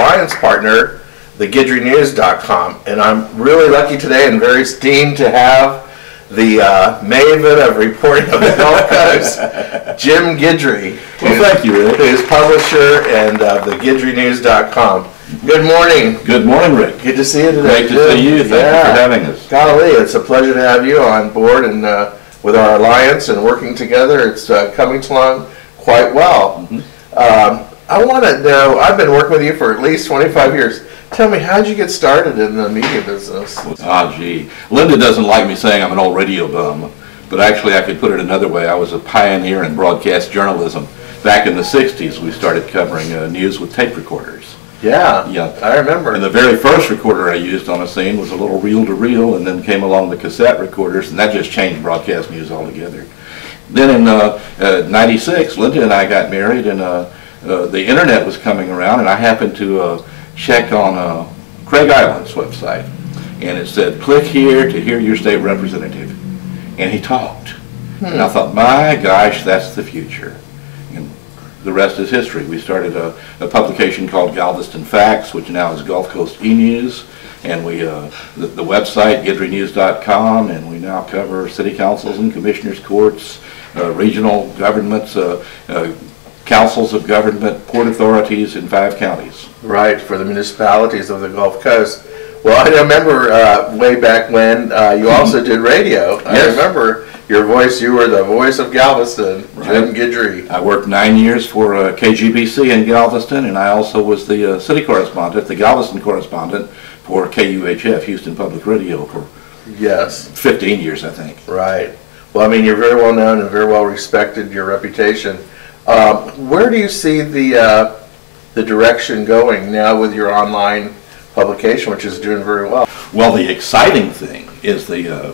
alliance partner, the GuidryNews.com. And I'm really lucky today and very esteemed to have the maven of reporting of the Gulf Coast, Jim Guidry. Well, thank you, Rick. Who's publisher and the GuidryNews.com. Good morning. Good morning, Rick. Good to see you today. Great to see you. Thank you for having us. Golly, it's a pleasure to have you on board and with our alliance and working together. It's coming along quite well. I want to know, I've been working with you for at least 25 years. Tell me, how did you get started in the media business? Gee. Lynda doesn't like me saying I'm an old radio bum, but actually I could put it another way. I was a pioneer in broadcast journalism. Back in the 60s, we started covering news with tape recorders. Yeah, I remember. And the very first recorder I used on a scene was a little reel-to-reel, and then came along the cassette recorders, and that just changed broadcast news altogether. Then in '96, Lynda and I got married, and the internet was coming around, and I happened to check on Craig Island's website, and it said, click here to hear your state representative. And he talked. And I thought, my gosh, that's the future. And the rest is history. We started a publication called Galveston Facts, which now is Gulf Coast E-News, and we the website, GuidryNews.com, and we now cover city councils and commissioners' courts, regional governments, councils of government, port authorities in 5 counties. Right, for the municipalities of the Gulf Coast. Well, I remember way back when you also did radio. Yes. I remember your voice. You were the voice of Galveston, Jim Guidry. I worked 9 years for KGBC in Galveston, and I also was the city correspondent, the Galveston correspondent for KUHF, Houston Public Radio, for 15 years, I think. Right. Well, I mean, you're very well known and very well respected, your reputation. Where do you see the direction going now with your online publication, which is doing very well? Well, the exciting thing is the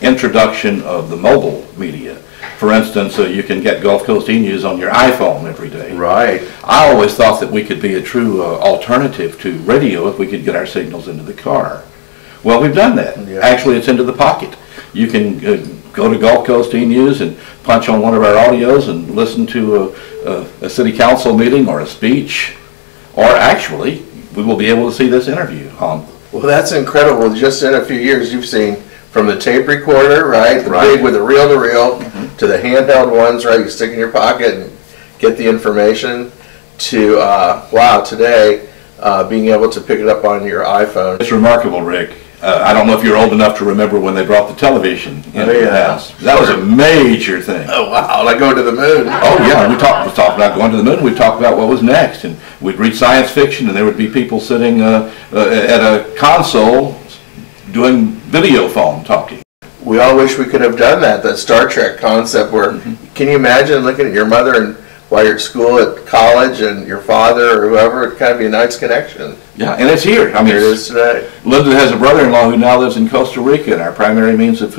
introduction of the mobile media. For instance, you can get Gulf Coast E-News on your iPhone every day. Right. I always thought that we could be a true alternative to radio if we could get our signals into the car. Well, we've done that. Yeah. Actually, it's into the pocket. You can go to Gulf Coast E-News and punch on one of our audios and listen to a city council meeting or a speech, or actually, we will be able to see this interview on. Well, that's incredible. Just in a few years, you've seen from the tape recorder, right, the big with the reel-to-reel, to the handheld ones, right, you stick in your pocket and get the information, to, wow, today, being able to pick it up on your iPhone. It's remarkable, Rick. I don't know if you're old enough to remember when they brought the television into the house. That was a major thing. Oh, wow, like going to the moon. Oh, yeah, we talked about going to the moon. We talked about what was next, and we'd read science fiction, and there would be people sitting at a console doing video phone talking. We all wish we could have done that Star Trek concept where, can you imagine looking at your mother and while you're at school, at college, and your father or whoever? It'd kind of be a nice connection. Yeah, and it's here. I mean, it is today. Lynda has a brother-in-law who now lives in Costa Rica, and our primary means of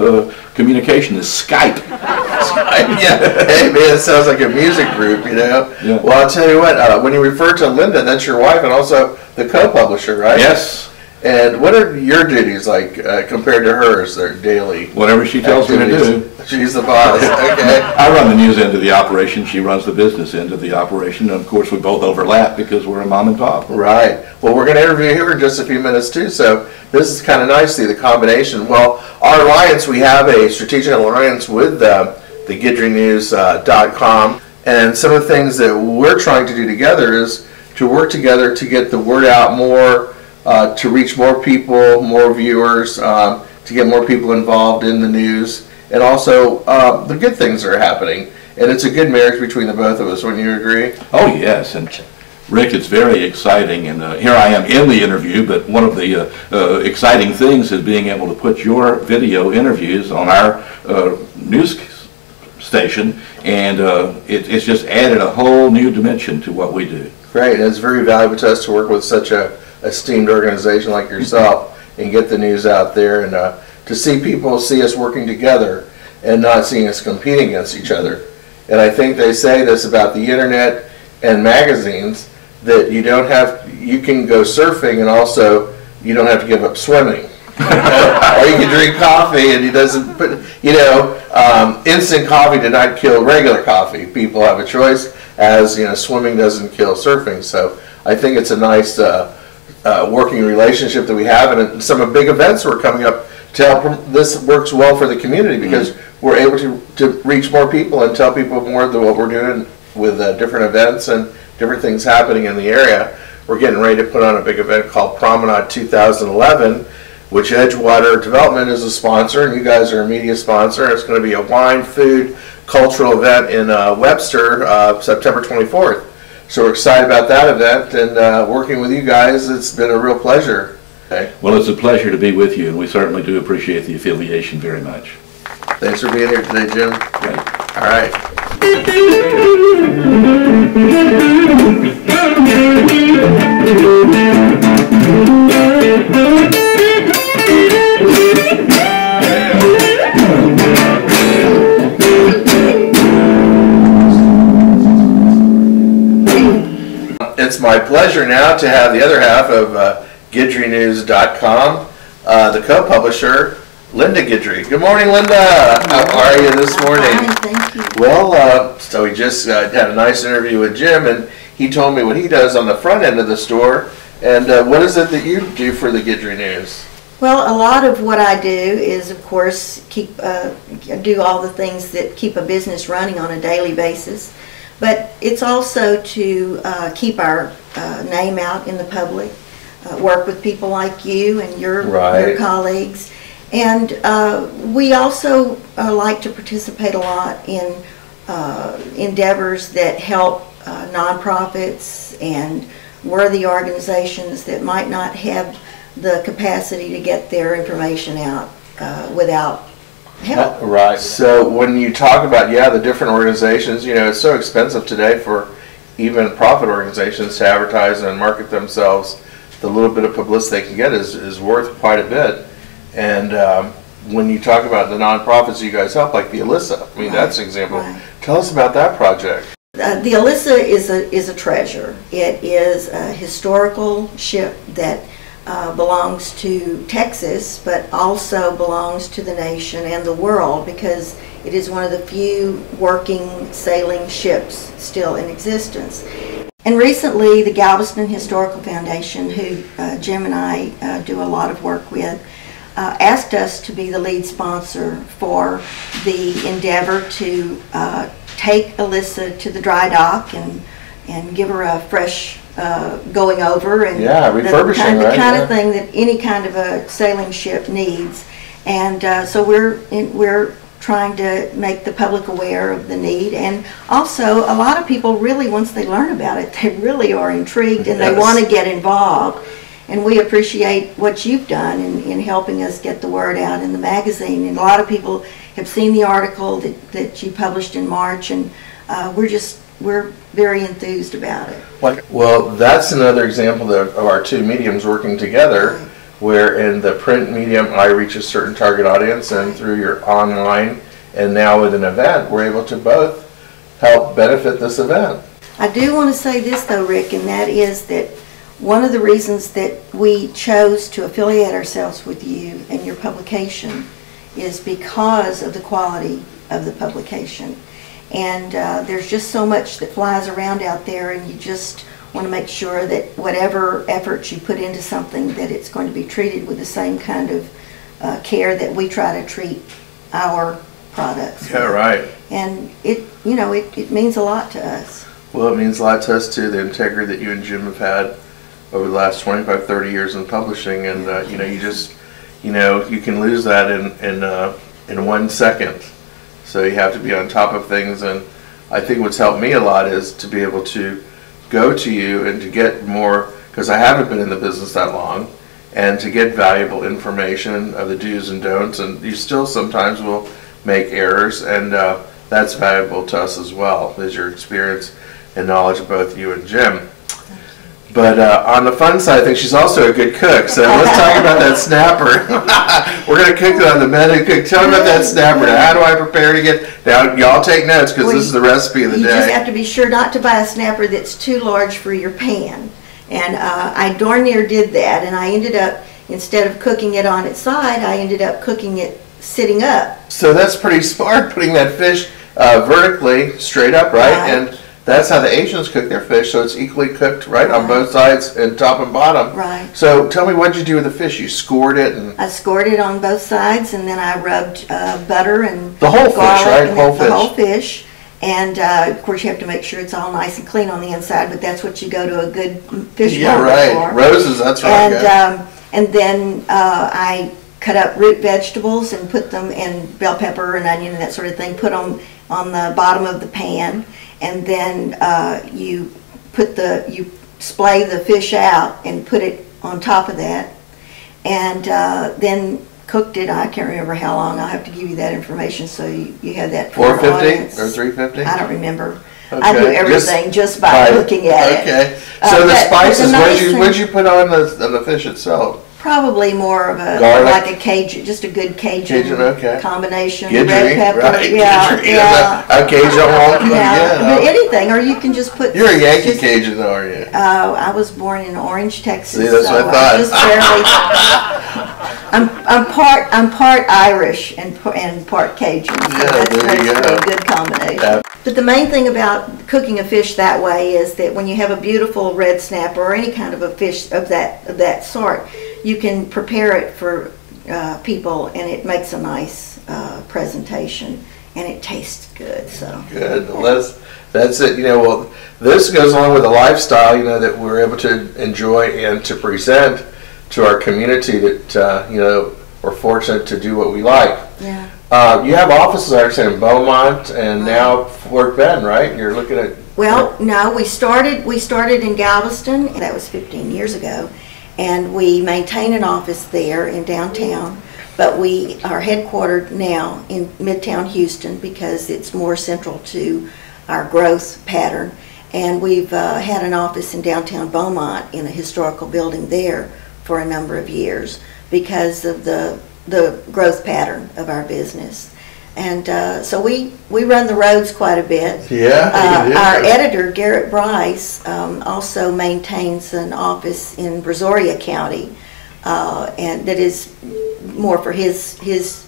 communication is Skype. Skype, yeah. Hey, man, it sounds like a music group, you know? Yeah. Well, I'll tell you what, when you refer to Lynda, that's your wife and also the co-publisher, right? Yes. And what are your duties like compared to hers, their daily Whatever she tells me to do. She's the boss, okay. I run the news end of the operation, she runs the business end of the operation, and of course we both overlap because we're a mom and pop. Right. Well, we're going to interview her in just a few minutes too, so this is kind of nice to see the combination. Well, our alliance, we have a strategic alliance with the GuidryNews.com, and some of the things that we're trying to do together is to work together to get the word out more, to reach more people, more viewers, to get more people involved in the news, and also the good things that are happening. And it's a good marriage between the both of us, wouldn't you agree? Oh, yes. And Rick, it's very exciting. And here I am in the interview, but one of the exciting things is being able to put your video interviews on our news station, and it's just added a whole new dimension to what we do. Great. And it's very valuable to us to work with such a esteemed organization like yourself and get the news out there, and to see people see us working together and not seeing us competing against each other. And I think they say this about the internet and magazines, that you can go surfing and also you don't have to give up swimming. Or you can drink coffee and it doesn't put, instant coffee did not kill regular coffee. People have a choice, as swimming doesn't kill surfing. So I think it's a nice working relationship that we have, and some big events were coming up to help. This works well for the community because we're able to reach more people and tell people more of what we're doing with different events and different things happening in the area. We're getting ready to put on a big event called Promenade 2011, which Edgewater Development is a sponsor, and you guys are a media sponsor. It's going to be a wine, food, cultural event in Webster, September 24th. So we're excited about that event, and working with you guys, it's been a real pleasure. Okay. Well, it's a pleasure to be with you, and we certainly do appreciate the affiliation very much. Thanks for being here today, Jim. Okay. All right. It's my pleasure now to have the other half of GuidryNews.com, the co-publisher, Lynda Guidry. Good morning, Lynda. How are you this morning? Fine, thank you. Well, so we just had a nice interview with Jim, and he told me what he does on the front end of the store. And what is it that you do for the Guidry News? Well, a lot of what I do is, of course, do all the things that keep a business running on a daily basis. But it's also to keep our name out in the public, work with people like you and your colleagues. And we also like to participate a lot in endeavors that help nonprofits and worthy organizations that might not have the capacity to get their information out without help. Right. So when you talk about, the different organizations, it's so expensive today for even profit organizations to advertise and market themselves. The little bit of publicity they can get is worth quite a bit. And when you talk about the nonprofits you guys help, like the Alyssa, I mean, that's an example. Right. Tell us about that project. The Alyssa is a treasure. It is a historical ship that belongs to Texas, but also belongs to the nation and the world because it is one of the few working sailing ships still in existence. And recently, the Galveston Historical Foundation, who Jim and I do a lot of work with, asked us to be the lead sponsor for the endeavor to take Alyssa to the dry dock and give her a fresh going over and refurbishing, the kind of thing that any kind of a sailing ship needs. And so we're trying to make the public aware of the need, and also a lot of people really, once they learn about it, they really are intrigued and they want to get involved. And we appreciate what you've done in helping us get the word out in the magazine. And a lot of people have seen the article that you published in March, and we're very enthused about it. Well, that's another example of our two mediums working together, where in the print medium I reach a certain target audience, and through your online and now with an event, we're able to both help benefit this event. I do want to say this though, Rick, and that is that one of the reasons that we chose to affiliate ourselves with you and your publication is because of the quality of the publication. And there's just so much that flies around out there, and you just want to make sure that whatever efforts you put into something, that it's going to be treated with the same kind of care that we try to treat our products. Yeah, right. And it means a lot to us. Well, it means a lot to us too, the integrity that you and Jim have had over the last 25, 30 years in publishing, and you can lose that in 1 second. So you have to be on top of things, and I think what's helped me a lot is to be able to go to you and to get more, because I haven't been in the business that long, and to get valuable information of the do's and don'ts, and you still sometimes will make errors, and that's valuable to us as well, is your experience and knowledge of both you and Jim. But on the fun side, I think she's also a good cook. So let's talk about that snapper. We're going to cook it on the menu. Tell me about that snapper. Now, how do I prepare to get? Now, y'all take notes because this is the recipe of the day. You just have to be sure not to buy a snapper that's too large for your pan. And I darn near did that. And I ended up, instead of cooking it on its side, I ended up cooking it sitting up. So that's pretty smart, putting that fish vertically straight up, right? And that's how the Asians cook their fish, so it's equally cooked, right, on Right. both sides and top and bottom. Right. So tell me, what did you do with the fish? You scored it and I scored it on both sides, and then I rubbed butter and the whole fish, garlic right? and Whole the fish. whole fish. And of course, you have to make sure it's all nice and clean on the inside, but that's what you go to a good fish Yeah, market right. for. Roses, that's right. And and then I cut up root vegetables and put them in bell pepper and onion and that sort of thing. Put them on the bottom of the pan, and then you splay the fish out and put it on top of that, and then cooked it. I can't remember how long. I'll have to give you that information so you have that for your 450 audience. or 350? I don't remember. Okay. I do everything just by looking at it. Okay. So the but spices, the what'd you put on the fish itself? Probably more of a Garlic? like a Cajun, just a good Cajun, okay. combination. Guidry, Red pepper, right? yeah, Guidry. yeah. A Cajun wonky, Yeah, but yeah. anything, or you can just put. You're a Yankee just- Cajun, though, are you? I was born in Orange, Texas. See, that's so what I thought. just barely. I'm part Irish and part Cajun. So Yeah, that's there you basically go. a good combination. Yeah. But the main thing about cooking a fish that way is that when you have a beautiful red snapper or any kind of a fish of that sort, you can prepare it for people, and it makes a nice presentation, and it tastes good. So Good. Well, that's it. Well, this goes along with the lifestyle, that we're able to enjoy and to present to our community that, we're fortunate to do what we like. yeah. You have offices, I understand, in Beaumont and now Fort Bend, right? You're looking at... Well, no, we started in Galveston, and that was 15 years ago, and we maintain an office there in downtown, but we are headquartered now in Midtown Houston because it's more central to our growth pattern, and we've had an office in downtown Beaumont in a historical building there for a number of years because of the growth pattern of our business. And so we run the roads quite a bit. Yeah, you do. Our editor, Garrett Bryce, also maintains an office in Brazoria County, and that is more for his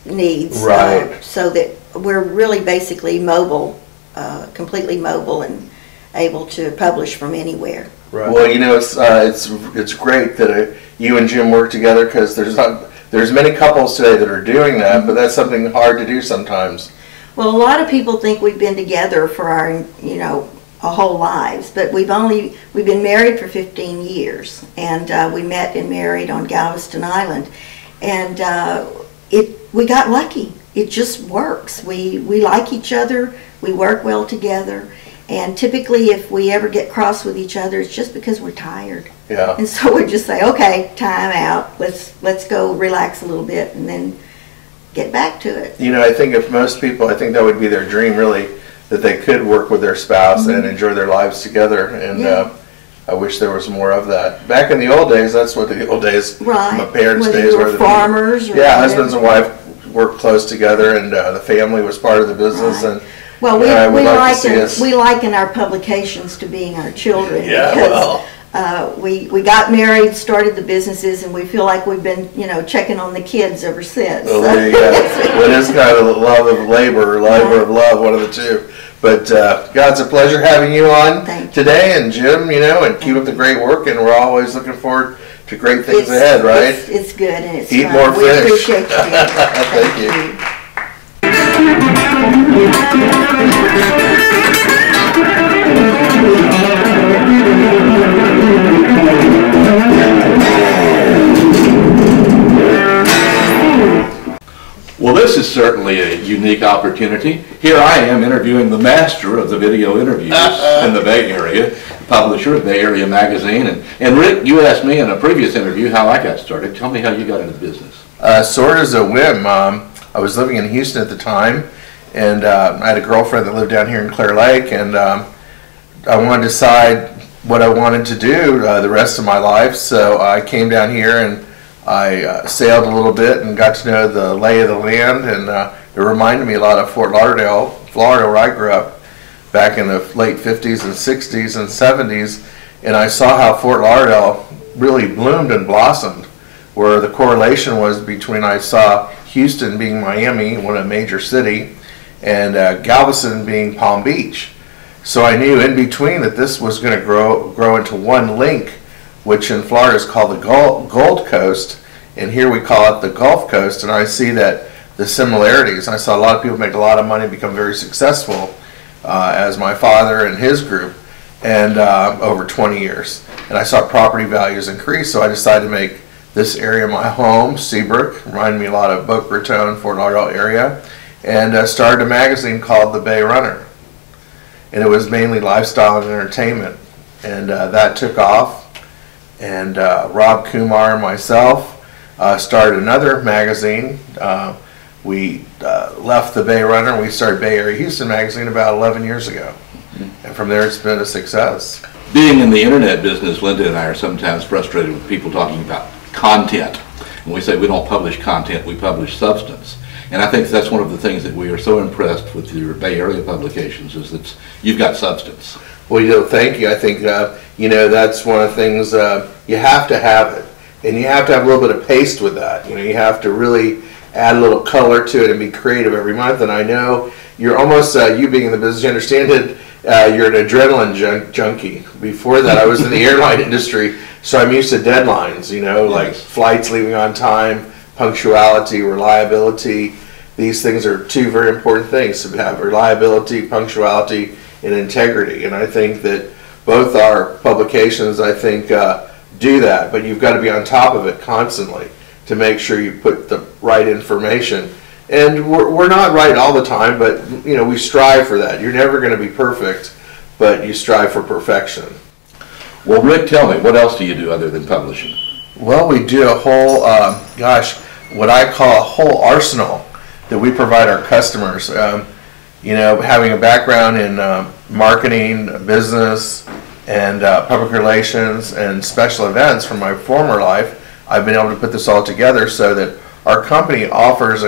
needs. Right. So that we're really basically mobile, completely mobile, and able to publish from anywhere. Right. Well, it's great that you and Jim work together, because there's many couples today that are doing that, but that's something hard to do sometimes. Well, a lot of people think we've been together for our, our whole lives, but we've been married for 15 years, and we met and married on Galveston Island, and we got lucky. It just works. We like each other. We work well together. And typically, if we ever get cross with each other, it's just because we're tired. Yeah. And so we just say, okay, time out. Let's go relax a little bit and then get back to it. I think if most people, I think that would be their dream, really, that they could work with their spouse and enjoy their lives together. And Yeah. I wish there was more of that. Back in the old days, that's what the old days, Right. my parents' Whether days you were were. farmers or Yeah, whatever. husbands and wife worked close together, and the family was part of the business. Right. And Well, I would like to see us- we liken our publications to being our children Yeah, because we got married, started the businesses, and we feel like we've been checking on the kids ever since. Well, there you go. Well, it is kind of love of labor, or labor of love, one of the two. But God, it's a pleasure having you on today, and Jim, and keep up the great work, and we're always looking forward to great things ahead, right? It's good, and it's Eat fun. more We fish. appreciate you. Thank you. Well, this is certainly a unique opportunity. Here I am interviewing the master of the video interviews in the Bay Area, publisher of Bay Area Magazine. And Rick, you asked me in a previous interview how I got started. Tell me how you got into business. Sort of as a whim. I was living in Houston at the time, and I had a girlfriend that lived down here in Clear Lake, and I wanted to decide what I wanted to do the rest of my life. So I came down here and I sailed a little bit and got to know the lay of the land, and it reminded me a lot of Fort Lauderdale, Florida, where I grew up back in the late 50s and 60s and 70s, and I saw how Fort Lauderdale really bloomed and blossomed, where the correlation was between, I saw Houston being Miami, one a major city, and Galveston being Palm Beach. So I knew in between that this was going to grow into one link, which in Florida is called the Gold Coast, and here we call it the Gulf Coast. And I see that the similarities. I saw a lot of people make a lot of money, become very successful, as my father and his group, and over 20 years. And I saw property values increase, so I decided to make this area my home. Seabrook reminded me a lot of Boca Raton, Fort Lauderdale area, and started a magazine called The Bay Runner. And it was mainly lifestyle and entertainment, and that took off. And Rob Kumar and myself started another magazine. We left the Bay Runner and we started Bay Area Houston magazine about 11 years ago. And from there it's been a success. Being in the internet business, Lynda and I are sometimes frustrated with people talking about content. And we say we don't publish content, we publish substance. And I think that's one of the things that we are so impressed with your Bay Area publications is that you've got substance. Well, thank you. I think, that's one of the things, you have to have it. And you have to have a little bit of paste with that. You have to really add a little color to it and be creative every month. And I know you're almost, you being in the business, you understand it, you're an adrenaline junkie. Before that, I was in the airline industry, so I'm used to deadlines, like flights leaving on time, punctuality, reliability. These things are two very important things, to have reliability, punctuality, and integrity. And I think that both our publications, do that, but you've got to be on top of it constantly to make sure you put the right information. And we're not right all the time, but we strive for that. You're never going to be perfect, but you strive for perfection. Well, Rick, tell me, what else do you do other than publishing? Well, we do a whole, what I call a whole arsenal that we provide our customers. Having a background in marketing, business, and public relations and special events from my former life, I've been able to put this all together so that our company offers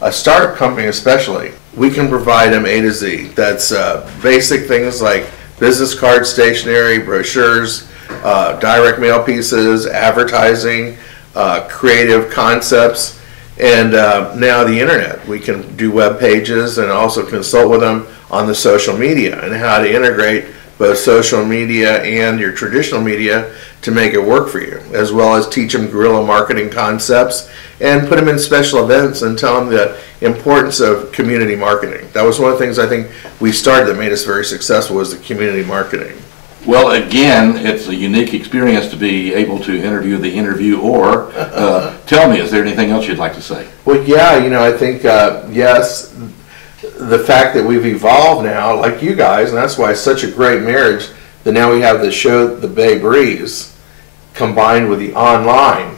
a startup company especially. We can provide them A to Z. That's basic things like business cards, stationery, brochures, direct mail pieces, advertising, creative concepts, and now the internet. We can do web pages and also consult with them on the social media and how to integrate both social media and your traditional media to make it work for you, as well as teach them guerrilla marketing concepts and put them in special events and tell them the importance of community marketing. That was one of the things I think we started that made us very successful, was the community marketing. Well, again, it's a unique experience to be able to interview the interviewer. Tell me, is there anything else you'd like to say? Well, yeah, I think, yes, the fact that we've evolved now, like you guys, and that's why it's such a great marriage, that now we have the show, The Bay Breeze, combined with the online.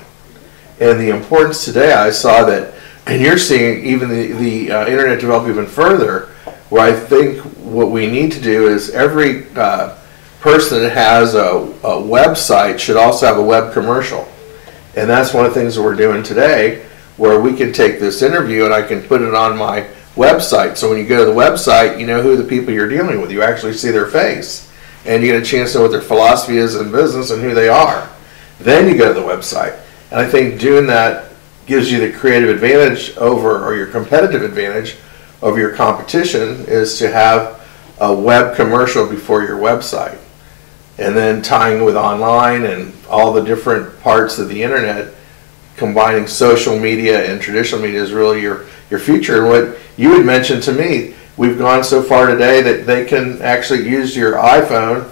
And the importance today, I saw that, and you're seeing even the internet develop even further, where I think what we need to do is every person that has a website should also have a web commercial. And that's one of the things that we're doing today, where we can take this interview and I can put it on my website. So when you go to the website, you know who the people you're dealing with. You actually see their face. And you get a chance to know what their philosophy is in business and who they are. Then you go to the website. And I think doing that gives you the creative advantage over, or your competitive advantage over your competition, is to have a web commercial before your website. And then tying with online and all the different parts of the internet, combining social media and traditional media is really your future. And what you had mentioned to me, we've gone so far today that they can actually use your iPhone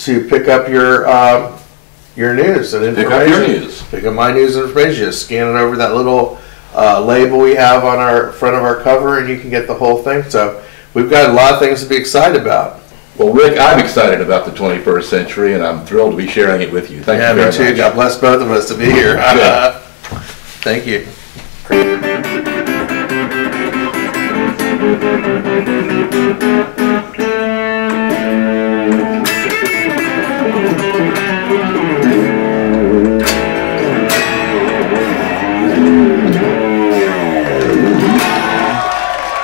to pick up your news and information. Pick up your news. Pick up my news and information. Just scan it over that little label we have on our front of our cover, and you can get the whole thing. So we've got a lot of things to be excited about. Well, Rick, I'm excited about the 21st century, and I'm thrilled to be sharing it with you. Thank you very much. Me too. God bless both of us to be here. Thank you.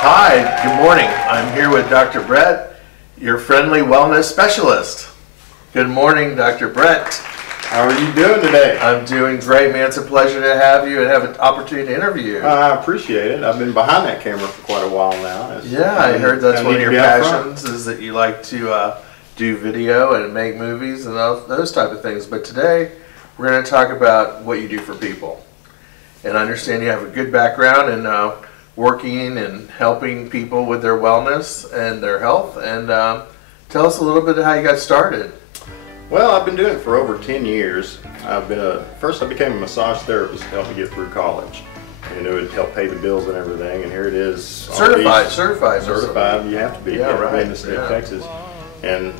Hi, good morning. I'm here with Dr. Brett, your friendly wellness specialist. Good morning, Dr. Brett. How are you doing today? I'm doing great, man. It's a pleasure to have you and have an opportunity to interview you. I appreciate it. I've been behind that camera for quite a while now. Yeah, I heard that's one of your passions is that you like to do video and make movies and those type of things. But today, we're going to talk about what you do for people. And I understand you have a good background in working and helping people with their wellness and their health. And tell us a little bit of how you got started. Well, I've been doing it for over 10 years. First I became a massage therapist to help me get through college. And it would help pay the bills and everything. And here it is. Certified. You have to be in the state of Texas. And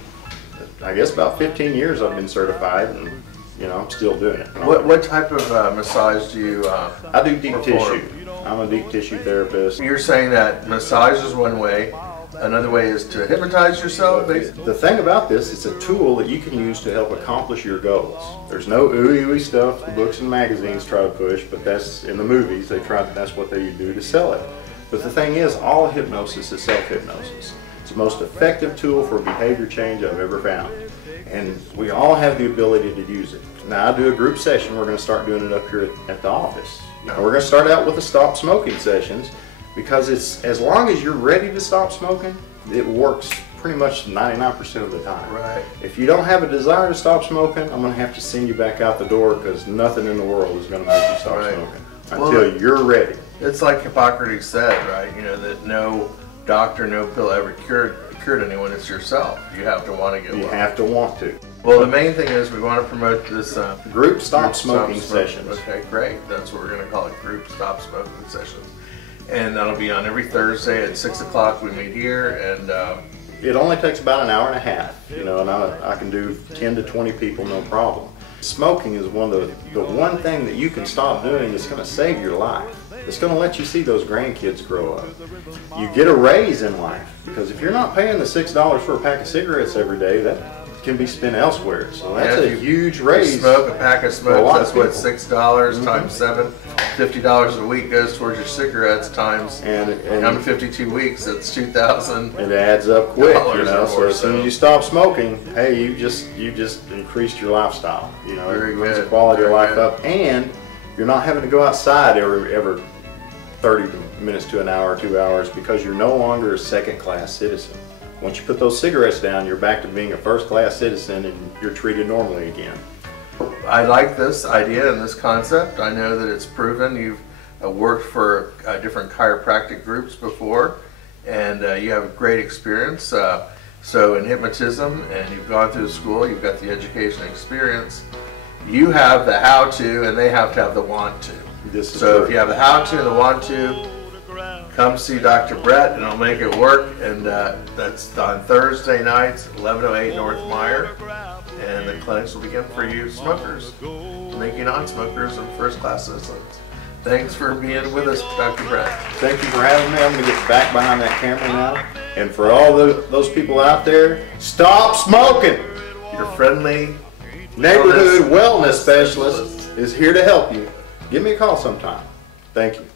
I guess about 15 years I've been certified, and I'm still doing it. What type of massage do you I do deep tissue. I'm a deep tissue therapist. You're saying that massage is one way. Another way is to hypnotize yourself, basically. The thing about this, it's a tool that you can use to help accomplish your goals. There's no ooey stuff the books and magazines try to push, but that's in the movies. That's what they do to sell it. But the thing is, all hypnosis is self-hypnosis. It's the most effective tool for behavior change I've ever found. And we all have the ability to use it. Now, I do a group session. We're going to start doing it up here at the office. We're going to start out with the stop smoking sessions, because it's as long as you're ready to stop smoking, it works pretty much 99% of the time. Right. If you don't have a desire to stop smoking, I'm going to have to send you back out the door, because nothing in the world is going to make you stop smoking until you're ready. It's like Hippocrates said, right? That no doctor, no pill ever cured anyone. It's yourself. You have to want to get well. You have to want to. Well, the main thing is we want to promote this group stop smoking sessions. Okay, great. That's what we're going to call it, group stop smoking sessions. And that'll be on every Thursday at 6 o'clock. We meet here, and it only takes about an hour and a half. And I can do 10 to 20 people, no problem. Smoking is the one thing that you can stop doing that's going to save your life. It's going to let you see those grandkids grow up. You get a raise in life, because if you're not paying the $6 for a pack of cigarettes every day, that can be spent elsewhere. So that's a huge raise. You smoke a pack of smokes, that's what, $6 times 7, $50 a week goes towards your cigarettes times, and on 52 weeks, it's $2,000. It adds up quick, so as soon as you stop smoking, hey, you just increased your lifestyle. It brings the quality of life up, and you're not having to go outside every 30 minutes to an hour or 2 hours, because you're no longer a second-class citizen. Once you put those cigarettes down, you're back to being a first-class citizen, and you're treated normally again. I like this idea and this concept. I know that it's proven. You've worked for different chiropractic groups before, and you have a great experience. So in hypnotism, and you've gone through school, you've got the education experience. You have the how-to, and they have to have the want-to. So if you have the how-to and the want-to, come see Dr. Brett, and I'll make it work. And that's on Thursday nights, 1108 North Meyer. And the clinics will begin for you smokers, make you non-smokers and first-class citizens. Thanks for being with us, Dr. Brett. Thank you for having me. I'm going to get back behind that camera now. And for all those people out there, stop smoking! Your friendly neighborhood wellness specialist is here to help you. Give me a call sometime. Thank you.